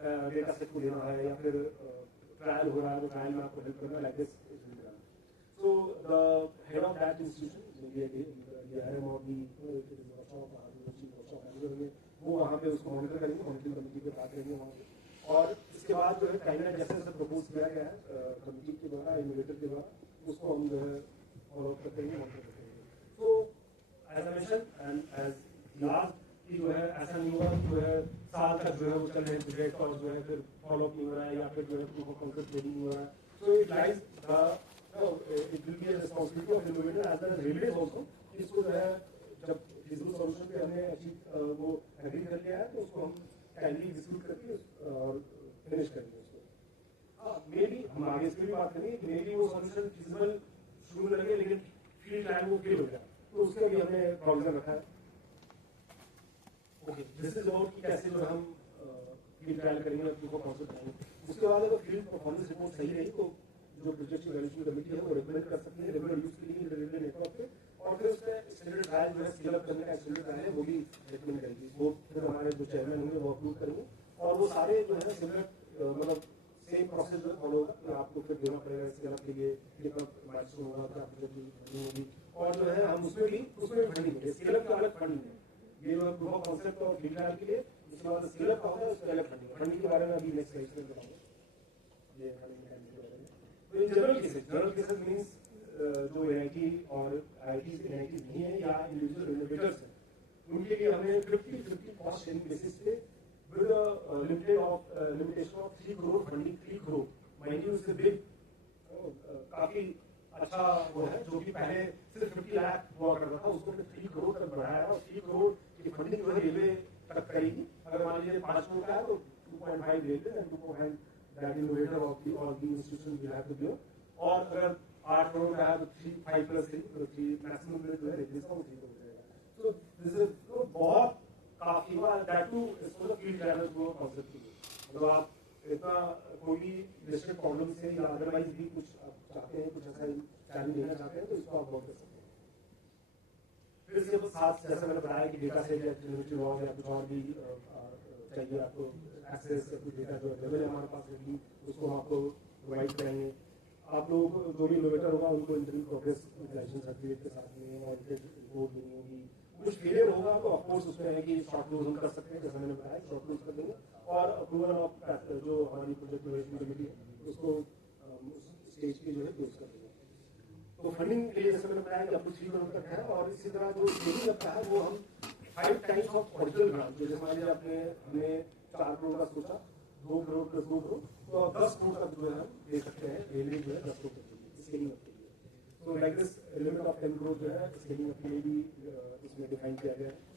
डेटा सेट को लेना है या फिर ट्रायल हो रहा है तो ट्रायल में आपको हेल्प करना है, like this. So the head of that institution वो वहाँ पे उसको मॉनिटर करेंगे, मॉनिटरिंग कमेटी पे बात करेंगे वहाँ पे, और इसके बाद जो है टाइमलाइन जैसे जैसे प्रपोज किया गया है कमेटी के द्वारा, इनोवेटर के द्वारा, उसको हम जो है फॉलो अप करेंगे, मॉनिटर करेंगे। So as I mention and as last कि जो है ऐसा नहीं हुआ कि जो है साल तक जो है वो चल रहे हैं प्रोजेक्ट और जो है फिर फॉलो अप नहीं हो रहा है या फिर जो है प्रूफ ऑफ कॉन्सेप्ट नहीं हो रहा है। So it lies it will be a responsibility of innovator as well as railway also, इसको जो है जब फिजिबल सॉल्यूशन पे हमने अचीव वो एग्री कर लिया है तो उसको हम टाइमली एग्जीक्यूट करके और फिनिश करेंगे उसको। हाँ मे बी हम आगे इसकी भी बात करेंगे कि मे बी वो सॉल्यूशन फिजिबल शुरू में लगे लेकिन फील्ड टाइम वो फेल हो गया, तो उसका भी हमने प्रोविजन रखा है। ओके दिस इज अबाउट कि कैसे जो हम फील्ड ट्रायल करेंगे और प्रूफ ऑफ कॉन्सेप्ट बनाएंगे। उसके बाद अगर फील्ड परफॉर्मेंस रिपोर्ट सही रही तो जो प्रोजेक्ट की वैल्यूएशन कमेटी है वो रिकमेंड कर सकती है रेगुलर यूज के लिए रेलवे नेटवर्क पे, और फिर उसमें स्टैंडर्ड ट्रायल जो है स्केल अप करने का स्टैंडर्ड ट्रायल है वो भी रिकमेंड करेगी, वो फिर हमारे जो चेयरमैन होंगे वो अप्रूव करेंगे, और वो सारे जो है सिमिलर मतलब सेम प्रोसेस जो फॉलो होगा कि आपको फिर देना पड़ेगा स्केल अप के लिए कितना माइलस्टोन होगा, क्या प्रोजेक्ट होगी, और जो है हम उसमें भी फंडिंग है, स्केल अप का अलग फंडिंग है, ये जो प्रूफ ऑफ कॉन्सेप्ट और फील्ड ट्रायल के लिए, उसके बाद स्केल अप का होगा उसका अलग फंडिंग के बारे में अभी नेक्स्ट स्लाइड में बताऊंगा ये तो इन जनरल केसेस मीन्स जो NIT और IIT NIT नहीं है या इंडिविजुअल इनोवेटर्स हैं, उनके लिए हमने 50-50 कॉस्ट शेयरिंग बेसिस पे विद लिमिटेशन ऑफ 3 करोड़ फंडिंग, 3 करोड़ माइंड यू इससे बिग काफी अच्छा वो है, जो कि पहले सिर्फ 50 लाख हुआ करता था, उसको 3 करोड़ तक बढ़ाया और 3 करोड़ की फंडिंग जो है रेलवे तक करेगी। अगर मान लीजिए 5 करोड़ का है तो 2.5 railway and 2.5 that innovator of the institution will have to give, और अगर 8 करोड़ का है तो 5 प्लस 3 तो 3 मैक्सिमम जो है रेलवे का 3 करोड़ रहेगा। तो दिस इज बहुत काफी दैट टू इसको फील्ड ट्रैवलर्स को कॉन्सेप्ट की, मतलब आप इतना कोई भी डिस्ट्रिक्ट प्रॉब्लम से या अदरवाइज भी कुछ चाहते हैं, कुछ ऐसा चैलेंज लेना चाहते हैं तो इसको आप बहुत कर सकते हैं। फिर इसके साथ जैसे मैंने बताया कि डेटा सेट या यूनिवर्सिटी लॉग या कुछ और भी चाहिए आपको एक्सेस या कुछ डेटा जो अवेलेबल है हमारे पास होगी, उसको हम आपको प्रोवाइड करेंगे। आप लोग जो भी इनोवेटर होगा उनको इंटरव्यू प्रोग्रेस लाइसेंस सर्टिफिकेट के साथ में और रिपोर्ट देनी होगी। कुछ फेलियर होगा तो ऑफकोर्स उसमें है कि शॉर्ट क्लोज हम कर सकते हैं, जैसे मैंने बताया शॉर्ट क्लोज कर देंगे, और अप्रूवल ऑफ जो हमारी प्रोजेक्ट इनोवेशन कमेटी है उसको उस स्टेज पे जो है क्लोज कर देंगे। तो फंडिंग के लिए जैसे मैंने बताया कि आपको 3 करोड़ तक है, और इसी तरह जो ट्रेनिंग लगता है वो हम 5 टाइम्स ऑफ ओरिजिनल ग्रांट, जैसे मान लीजिए हमने 4 करोड़ का सोचा, 2 करोड़ प्लस 2 करोड़ तो 10 करोड़ तक जो है हम दे सकते हैं, रेलवे जो है 10 करोड़ तक स्केलिंग अप के लिए। तो लाइक दिस लिमिट ऑफ 10 करोड़ जो है स्केलिंग अप के लिए भी इसमें डिफाइन किया गया है।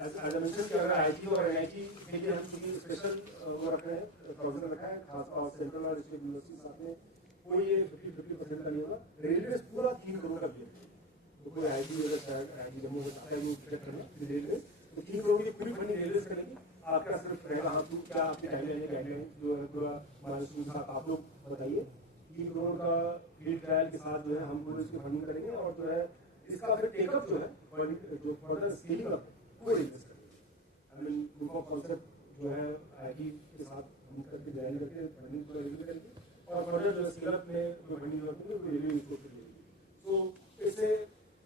As I mentioned कि अगर IIT और NIT के लिए हम कोई स्पेशल वो रख रहे हैं, प्रोविजन रखा है, खासतौर सेंट्रल और स्टेट यूनिवर्सिटी साथ में कोई ये 50% का नहीं होगा। रेलवे पूरा 3 करोड़ का भी है, तो कोई IIT IIT जम्मू में चाहता है वो प्रोजेक्ट करना रेलवे, तो 3 करोड़ की पूरी फंडिंग रेलवे करेगी। आपका सिर्फ रहेगा हाँ क्या आपकी गाइडलाइन जो है पूरा मानसून साथ आप लोग बताइए। 3 करोड़ का फील्ड ट्रायल के साथ जो है हम पूरी इसकी फंडिंग करेंगे, और जो है इसका फिर टेकअप जो है जो फर्दर स्केलिंग अप कोई रिलीज करेंगे। I mean proof of concept जो है IIT के साथ हम करके ज्वाइन करके फंडिंग को रिलीज करेंगे, और फर्दर जो स्केल अप में जो फंडिंग होती है वो रेलवे उसको फिर लेगी। सो इससे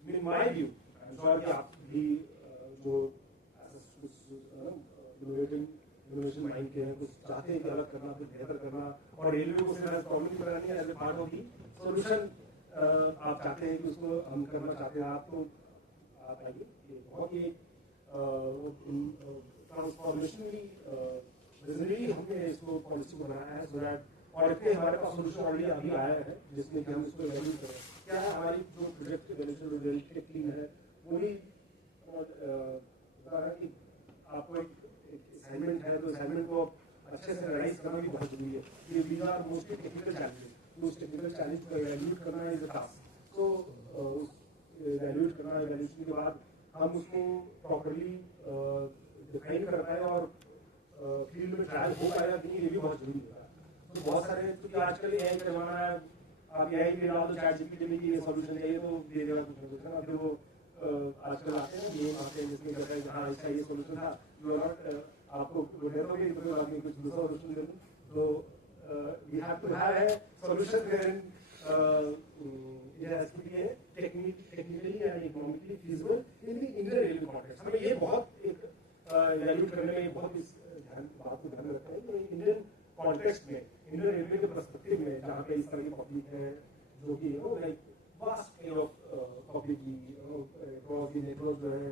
in my view I am sure कि आप भी जो इनोवेशन माइंड के हैं, कुछ चाहते हैं कि अलग करना, कुछ बेहतर करना, और रेलवे को सिर्फ प्रॉब्लम बनानी है, as a part of the solution आप चाहते हैं कि उसको हम करना चाहते हैं, आप तो आप आइए। ये बहुत ही ट्रांसफॉर्मेशनली रिजनली हमने इसको पॉलिसी बनाया है, सो दैट और इतने हमारे पास सोल्यूशन ऑलरेडी अभी आया है जिसमें कि हम इसको वैल्यू करें। क्या हमारी जो प्रोजेक्ट वैल्यूशन क्लीन है वो भी कि आपको एक असाइनमेंट है तो असाइनमेंट को अच्छे से रियलाइज करना भी बहुत जरूरी है। ये वीज आर मोस्टली टेक्निकल चैलेंजेस, तो उस टेक्निकल चैलेंज को इवैल्यूएट करना इज अ टास्क। तो इवैल्यूएट करना, इवैल्यूएशन के बाद हम उसको प्रॉपर्ली डिफाइन कर पाए और फील्ड में ट्रायल हो पाएगा कि नहीं, ये भी बहुत जरूरी है। तो बहुत सारे, क्योंकि आजकल AI का जमाना है, आप AI में डाल दो चैट जीपीटी में कि ये सॉल्यूशन चाहिए तो दे देगा कुछ ना कुछ ना। फिर वो आजकल आते हैं गेम आते हैं जिसमें कहता है कि हाँ इसका ये सॉल्यूशन था, यू आर नॉट आपको डेवलपर के ऊपर आपने कुछ दूसरा सॉल्यूशन दे दूं, तो we have to have a solution where ये has to be a technically and economically feasible in the Indian railway context. हमें ये बहुत एक वैल्यू करने में बहुत इस बात को ध्यान रखते हैं कि इंडियन कॉन्टेक्स्ट में, इंडियन रेलवे के पर्सपेक्टिव में, जहाँ पे इस तरह की पब्लिक है जो कि like vast scale of public की क्रॉस द नेटवर्क जो है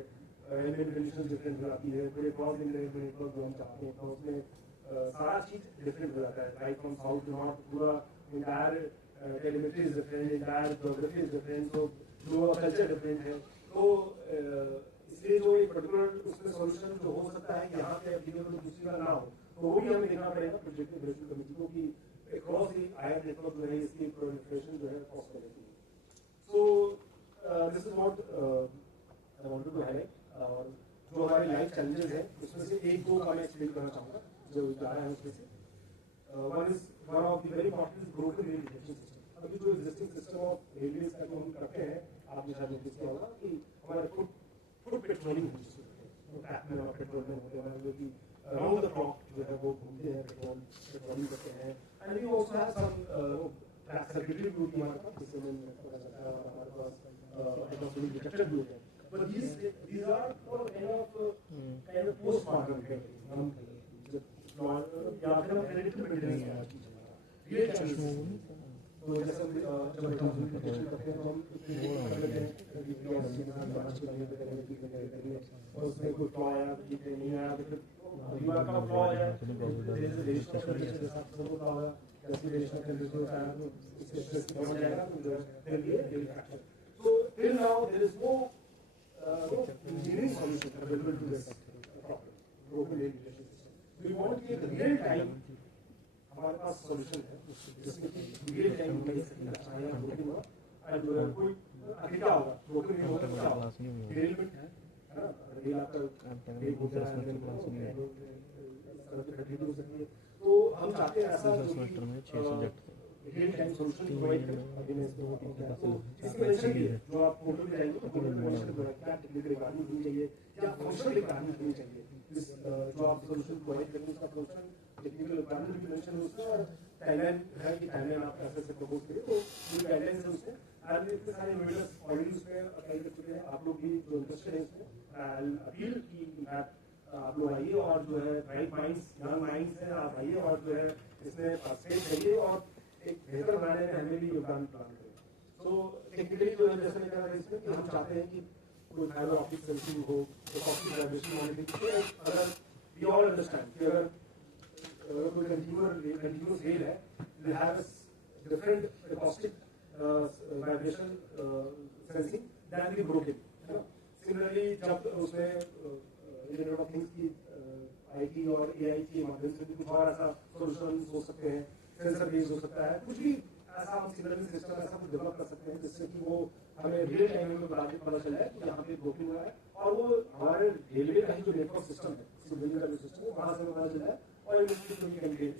रेलवे कंडीशन डिफरेंट हो जाती है, फिर क्रॉस द रेलवे नेटवर्क जो हम चाहते हैं तो उसमें सारा चीज डिफरेंट हो जाता है, right from south to north, पूरा entire telemetry is different, entire geography is different, तो लोगों का कल्चर डिफरेंट है। तो इसलिए जो एक पर्टिकुलर उसमें सॉल्यूशन जो हो सकता है यहाँ पे एप्लीकेबल दूसरी का ना हो, तो वो भी हमें देखना पड़ेगा प्रोजेक्ट इवैल्यूएशन कमेटी को कि अक्रॉस द आईआर नेटवर्क जो है इसकी प्रोलिफरेशन जो है पॉसिबल है। So this is what I wanted to highlight. और जो हमारे लाइफ चैलेंजेस हैं उसमें से एक दो का मैं एक्सप्लेन करना चाहूँगा जो जा रहा है उसमें से। One of the very important is broken rail detection system. अभी जो एग्जिस्टिंग सिस्टम ऑफ रेलवेज का जो हम करते हैं, आपने शायद नोटिस किया होगा कि हमारे फुट पेट्रोलिंग पेट्रोलमैन होते हैं जो कि अराउंड द क्लॉक जो है वो घूमते हैं, पेट्रोलिंग करते हैं। And we also have some circuitry duty हमारे पास, जिससे हमें पता चलता है, और हमारे पास पेट्रोलिंग डिटेक्टर भी होते हैं। But these are for kind of postmortem हम या फिर हम predictive maintenance की बात कीजिए, real time तो जैसे जब कम्युनिकेशन करते हैं तो हम कर लेते हैं और उसमें कोई फ्लॉ आया नहीं आया तो फिर दीवार का फ्लॉ आया So till now there is no engineering solution available to this problem, broken relation system. We want कि real time हमारे पास solution है जिसमें कि real time में या broken हुआ और कोई आगे क्या होगा broken नहीं होगा क्या होगा derailment है ना रेल आपका रेल हो जाए तो हम चाहते हैं ऐसा रियल टाइम सॉल्यूशन प्रोवाइड करें अभी मैं इसको तो इसमें मेंशन भी है जो आप पोर्टल पे जाएंगे तो पोर्टल में मेंशन होगा क्या टेक्निकल रिक्वायरमेंट होनी चाहिए या फंक्शनल रिक्वायरमेंट होनी चाहिए इस जो आप सॉल्यूशन प्रोवाइड करेंगे उसका फंक्शन टेक्निकल रिक्वायरमेंट भी मेंशन है उसमें और टाइमलाइन है कि टाइमलाइन आप ऐसे से प्रपोज करें तो जो गाइडलाइंस है उसमें आज इतने सारे इन्वेस्टर्स ऑलरेडी उसमें अप्लाई कर चुके हैं आप लोग भी जो इंटरेस्टेड है इसमें अपील की आप लोग आइए और जो है ब्राइट माइंड्स यंग माइंड्स हैं आप आइए और जो है इसमें पार्टिसिपेट करिए और एक बेहतर बनाने में हमें भी योगदान प्रदान करें तो टेक्निकली जो है जैसे मैं कह रहा था इसमें कि हम चाहते हैं कि कोई फाइबर ऑप्टिक सेंसिंग हो तो ऑप्टिक वाइब्रेशन मॉनिटरिंग अगर वी ऑल अंडरस्टैंड कि अगर कोई कंटीन्यूअस रेल है they have different acoustic vibration sensing than the broken है ना सिमिलरली जब उसमें इंटरनेट ऑफ थिंग्स की आईटी और एआई के माध्यम से भी कुछ और ऐसा सॉल्यूशन हो सकते हैं सेंसर बेस्ड हो सकता है कुछ भी ऐसा हम सिग्नलिंग सिस्टम ऐसा कुछ डेवलप कर सकते हैं जिससे कि वो हमें रियल टाइम में पता चला है कि यहाँ पे ब्रोकन हुआ है और वो हमारे रेलवे का ही जो नेटवर्क सिस्टम है सिग्नलिंग का जो सिस्टम है वहाँ से पता चला है और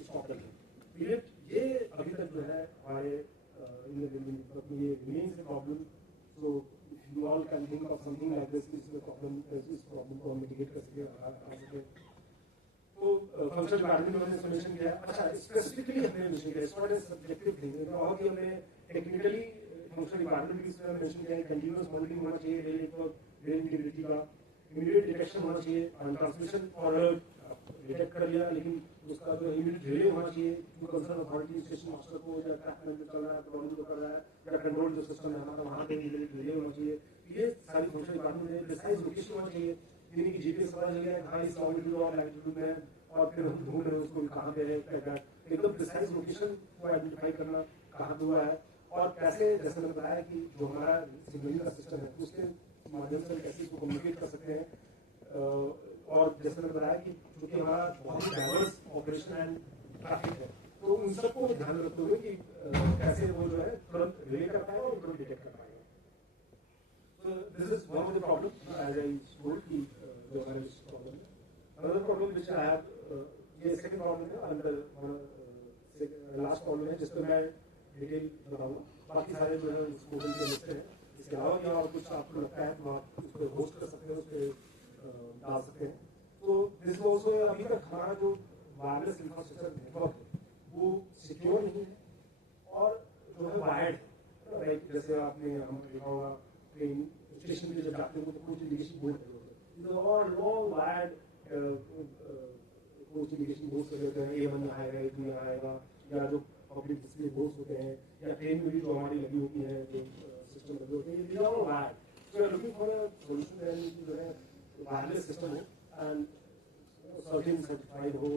स्टॉप कर दिया ये अभी तक जो है हमारे ये remains problem so you all can think of something like this is the problem को हम मिटिगेट कर सके तो फंक्शनल डिपार्टमेंट में हमने मेंशन किया अच्छा स्पेसिफिकली हमने मेंशन किया it's not a subjective thing और कि हमने टेक्निकली फंक्शनल डिपार्टमेंट भी इसमें मेंशन किया है कंटीन्यूअस मॉनिटरिंग होना चाहिए रेल नेटवर्क रेल इंटीग्रिटी का इमीडिएट डिटेक्शन होना चाहिए ट्रांसमिशन और डिटेक्ट कर लिया लेकिन उसका जो इमीडिएट रिले होना चाहिए to concern authority station master को या ट्रैक में चल रहा है प्रॉब्लम जो कर रहा है या कंट्रोल जो सिस्टम है हमारा वहाँ पे इमीडिएट रिले होना चाहिए ये सारी फंक्शनल डिपार्टमेंट में प्रिसाइज लोकेशन होना चाहिए यानी कि जीपीएस पता चल गया हाई इस लॉन्गिट्यूड और लैटिट्यूड में और फिर हम ढूंढ रहे हैं उसको कहाँ पे है क्या एकदम प्रिसाइज लोकेशन को आइडेंटिफाई करना कहाँ पे हुआ है और कैसे जैसे मैंने बताया कि जो हमारा सिग्नलिंग का सिस्टम है उसके माध्यम से कैसे इसको कम्युनिकेट कर सकते हैं और जैसे मैंने बताया कि क्योंकि हमारा बहुत ही डाइवर्स ऑपरेशन एंड ट्रैफिक है तो उन सबको ध्यान रखते हुए कि कैसे वो जो है तुरंत रिले कर पाएगा और तुरंत डिटेक्ट कर पाएगा So this is one of the problems, as I told you, the wireless problem. Another problem which I have, ये second problem है, and last problem है जिसपे मैं डिटेल बताऊंगा. बाकी सारे जो है स्पोकन के लिस्ट हैं. इसके अलावा भी और कुछ आपको लगता है तो आप उस पर होस्ट कर सकते हैं, उस पर डाल सकते हैं. तो दिस ऑल्सो अभी तक हमारा जो वायरलेस इंफ्रास्ट्रक्चर नेटवर्क है वो सिक्योर नहीं है और जो है वायर्ड है. राइट जैसे आपने हम देखा होगा ट्रेन स्टेशन पे जब जाते हो तो कोच इंडिकेशन बोर्ड लगे होते हैं और long wired coach indication board लगे होते हैं A1 यहाँ आएगा A2 यहाँ आएगा या जो पब्लिक डिस्प्ले बोर्ड्स होते हैं या ट्रेन में भी जो हमारी लगी होती है जो सिस्टम लगे होते हैं ये long wired so looking for a solution जो है वायरलेस सिस्टम हो एंड सर्टेन सर्टिफाइड हो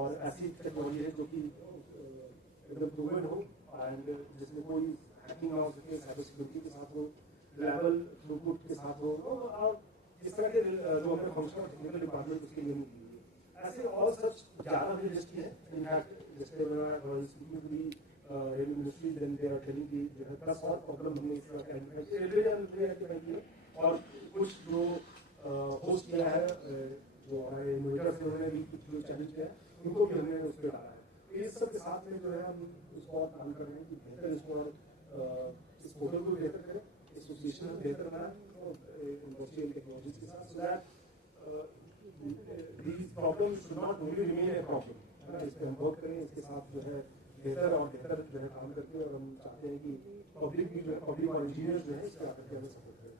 और ऐसी टेक्नोलॉजी है जो कि एकदम प्रूवन हो एंड जिसमें कोई हैकिंग ना हो सके साइबर सिक्योरिटी के साथ हो लेवल थ्रूपुट के साथ हो और इस तरह के जो हमें फंक्शनल टेक्निकल डिपार्टमेंट उसके लिए नहीं है ऐसे और सच 11 भी लिस्ट है इनफैक्ट जैसे मैं speaking to the railway ministry then they are telling कि जो है 10 और प्रॉब्लम हमने इस तरह आइडेंटिफाई किया रेलवे ने आइडेंटिफाई किया और कुछ जो होस्ट किया है जो हमारे मॉनिटर से उन्होंने भी कुछ जो चैलेंज किया है उनको भी हमने उस पर डाला है तो इस सब के साथ में जो है हम उस पर काम कर रहे हैं कि बेहतर इसको और इस पोर्टल को बेहतर करें एसोसिएशन में बेहतर बनाए इंडस्ट्रियल टेक्नोलॉजी के साथ so that these problems should not only remain a problem है ना इस पे हम वर्क करें इसके साथ जो है बेहतर और बेहतर जो है काम करते हैं और हम चाहते हैं कि पब्लिक भी जो है पब्लिक और इंजीनियर्स जो है इस पे आकर के हमें सपोर्ट करें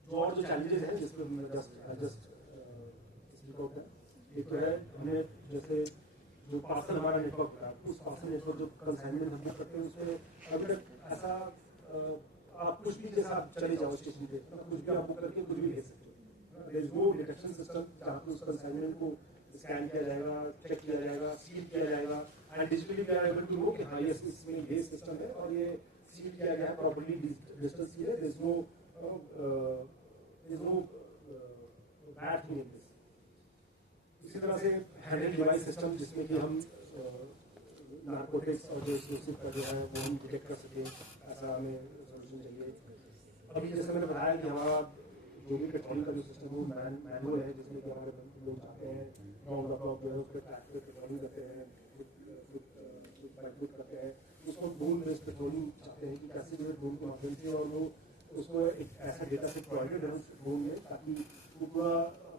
जो और जो चैलेंजेस हैं जिस पर मैं जस्ट स्पीक आउट है एक तो है हमने जैसे जो पार्सल हमारा नेटवर्क है, उस पार्सल नेटवर्क जो कंसाइनमेंट हम बुक करते हैं उसमें अगर ऐसा आप कुछ भी जैसा आप चले जाओ स्टेशन पे, कुछ भी आप बुक करके कुछ भी भेज सकते हो। There is no detection system जहाँ पे उस कंसाइनमेंट को स्कैन किया जाएगा, चेक किया जाएगा, सील किया जाएगा, and digitally we are able to know कि हाँ ये इसमें ये सिस्टम है और ये सील किया गया है, प्रॉपर्ली डिजिटल सील है, there is no bad thing in this. इसी तरह से हैंडल डिवाइस सिस्टम जिसमें कि हम नार्कोटिक्स और जो एक्सप्लोसिव का जो है वो हम डिटेक्ट कर सकें, ऐसा हमें सोल्यूशन चाहिए। अभी जैसे मैंने बताया कि हमारा जो भी पेट्रोलिंग का जो सिस्टम है वो मैनुअल है, जिसमें कि हमारे लोग जाते हैं राउंड द क्लॉक जो है उस पर ट्रैक पे पेट्रोलिंग करते हैं, करते हैं, उसको ड्रोन बेस्ड पेट्रोलिंग चाहते हैं कि कैसे जो है ड्रोन के माध्यम से, और वो उसको एक ऐसा डेटा से प्रोवाइडेड है उस ड्रोन में ताकि वो पूरा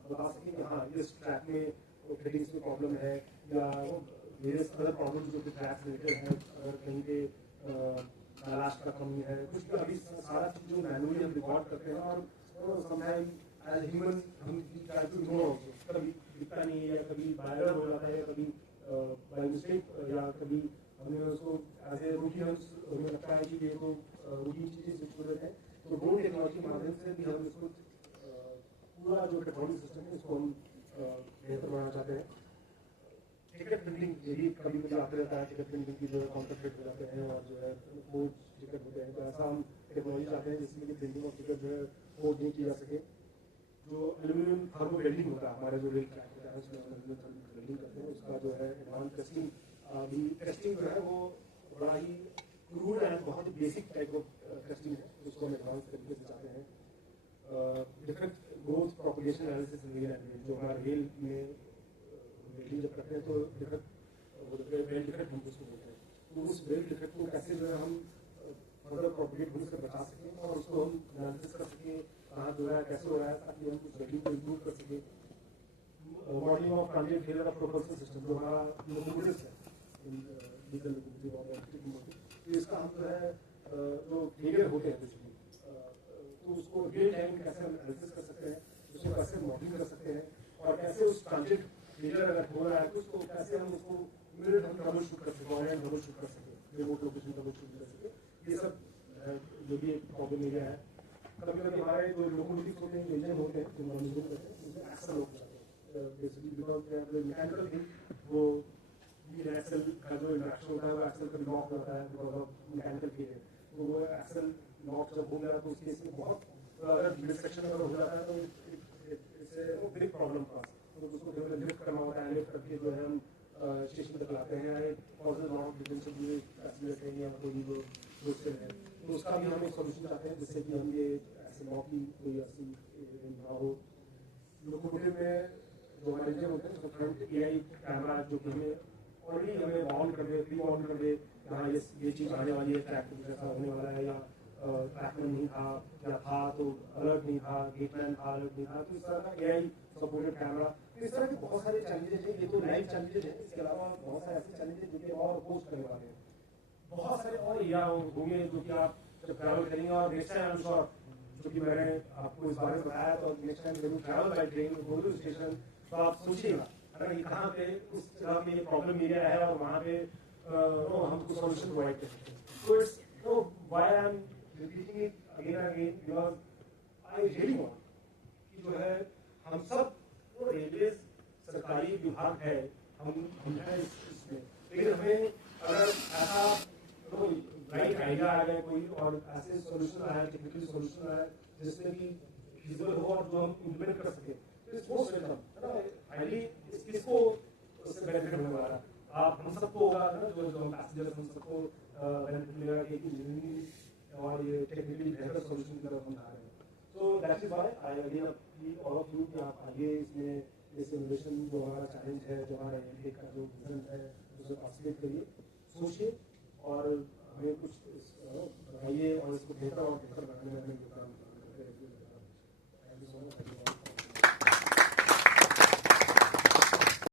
बता सके कि हाँ इस ट्रैक में फिटिंग्स में प्रॉब्लम है या वेरियस अदर प्रॉब्लम जो कि ट्रैक रिलेटेड है, अगर कहीं पे बैलास्ट का कमी है, कुछ भी अभी सारा चीज जो मैनुअली हम रिकॉर्ड करते हैं और समटाइम एज ह्यूमन हम ट्राई टू इग्नोर ऑल्सो, कभी दिखता नहीं है या कभी वायरल हो जाता है या कभी बाय मिस्टेक या कभी हमने उसको एज ए रूटीन हमें लगता है कि ये तो रूटीन चीजें जरूरत है, तो ड्रोन टेक्नोलॉजी के माध्यम से भी हम इसको पूरा जो पेट्रोलिंग सिस्टम है इसको हम बेहतर बनाना चाहते हैं। टिकट प्रिंटिंग ये भी कभी कभी आते रहता है, टिकट प्रिंटिंग की जो है कॉन्ट्रैक्ट हो जाते हैं और जो है फोर्ज टिकट होते हैं, तो ऐसा हम टेक्नोलॉजी चाहते हैं जिसमें कि प्रिंटिंग ऑफ टिकट जो है फोर्ज नहीं की जा सके। जो एल्यूमिनियम थर्मो वेल्डिंग होता है हमारे जो रेल ट्रैक होता है उसमें एल्यूमिनियम थर्मो वेल्डिंग करते हैं, उसका जो है एडवांस टेस्टिंग अभी टेस्टिंग जो है वो बड़ा ही क्रूड एंड बहुत ही बेसिक टाइप ऑफ टेस्टिंग है, उसको हम एडवांस तरीके से चाहते हैं। डिफरेंट ग्रोथ प्रोपगेशन एनालिसिस जो हमारे रेल में वेल्डिंग जब करते हैं तो डिफेक्ट वेल डिफेक्ट हम उसको बोलते हैं, तो उस वेल डिफेक्ट को कैसे जो है हम फर्दर प्रोपगेट होने से बचा सकें और उसको हम एनालिसिस कर सकें कहाँ जो है कैसे हो रहा है, ताकि हम उस वेल्डिंग को इम्प्रूव कर सकें। Modelling of transit failure of propulsion system जो हमारा लोकोमोटिव्स है, डीजल लोकोमोटिव और इलेक्ट्रिक लोकोमोटिव, तो इसका हम जो है जो फेलियर होते हैं कुछ भी तो उसको रियल टाइम कैसे हम एनालिसिस कर सकते हैं, उसको कैसे मॉडलिंग कर सकते हैं और कैसे उस ट्रांजिट फेलियर अगर हो रहा है कुछ तो कैसे हम उसको इमीडिएट हम ट्रबल शूट कर सकें, ऑनलाइन ट्रबल शूट कर सकें, रिमोट लोकेशन ट्रबल शूट कर सकें, ये सब जो भी एक प्रॉब्लम एरिया है। कभी कभी हमारे जो लोकोमोटिव्स होते हैं, जो इंजन होते हैं, जो मैनेजमेंट करते हैं, उसमें एक्सल लोग जाते हैं बेसिकली बिकॉज मैकेनिकल थिंग वो व्हील एक्सल का जो इंटरेक्शन होता है वो एक्सल का लॉक होता है बिकॉज ऑफ मैकेनिकल फेलियर, तो वो एक्सल लॉक जब हो गया तो उस केस में बहुत अगर मिड सेक्शन अगर हो जाता है तो it's a big problem for us, तो उसको फिर लिफ्ट करना होता है, लिफ्ट करके जो है हम स्टेशन तक लाते हैं, पॉजिटिव लॉक डिफरेंशियल जो पैसेंजर है या कोई वो दोस्त है, तो उसका भी हम एक सोल्यूशन चाहते हैं जिससे कि हम ये ऐसे लॉक की कोई ऐसी ना हो। लोकोमोटिव में जो हमारे इंजन होते हैं उसका फ्रंट एआई कैमरा जो कि हमें ऑलरेडी हमें वार्न कर दे, प्री वार्न कर दे, हाँ ये चीज़ आने वाली है, ट्रैक कुछ ऐसा होने वाला है, या ट्रैकमैन नहीं था या था तो अलर्ट नहीं था, गेटमैन था अलर्ट नहीं था, तो इस तरह का एआई सपोर्टेड कैमरा, तो इस तरह के बहुत सारे चैलेंजेस हैं। ये तो लाइव चैलेंजेस हैं, इसके अलावा बहुत सारे ऐसे चैलेंजेस जो कि और पोस्ट करने वाले हैं, बहुत सारे और एरिया होंगे जो कि आप जब ट्रैवल करेंगे। और next time I am sure जो कि मैंने आपको इस बारे में बताया, तो नेक्स्ट टाइम जब travel by train go to station तो आप सोचिएगा अगर ये कहाँ पे उस जगह पे ये प्रॉब्लम एरिया है और वहाँ पे हमको सॉल्यूशन प्रोवाइड कर सकते हैं। तो it's why I am repeating it again and again because I really want कि जो है हम सब रेलवे सरकारी विभाग है, हम हैं इसमें, लेकिन हमें अगर ऐसा राइट आइडिया आ जाए कोई और ऐसे सोल्यूशन आया, टेक्निकल सोल्यूशन आया जिसमें कि फिजिबल हो और जो हम इम्प्लीमेंट कर सके, तो इट्स मोस्ट वेलकम है ना। हाईली इसको उससे बेनिफिट होने वाला है, आप हम सबको होगा ना, जो पैसेंजर्स हम सबको बेनिफिट मिलेगा कि इंजीनियरिंग और ये टेक्निकली बेहतर सोल्यूशन की तरफ हम जा रहे हैं। तो that is why I again all of you कि आप आइए इसमें, इस इनोवेशन जो हमारा चैलेंज है, जो हमारा एमटेक का जो विजन है उसमें पार्टिसिपेट करिए, सोचिए और हमें कुछ बताइए और इसको बेहतर और बेहतर बनाने में हमें योगदान करें। Thank you so much.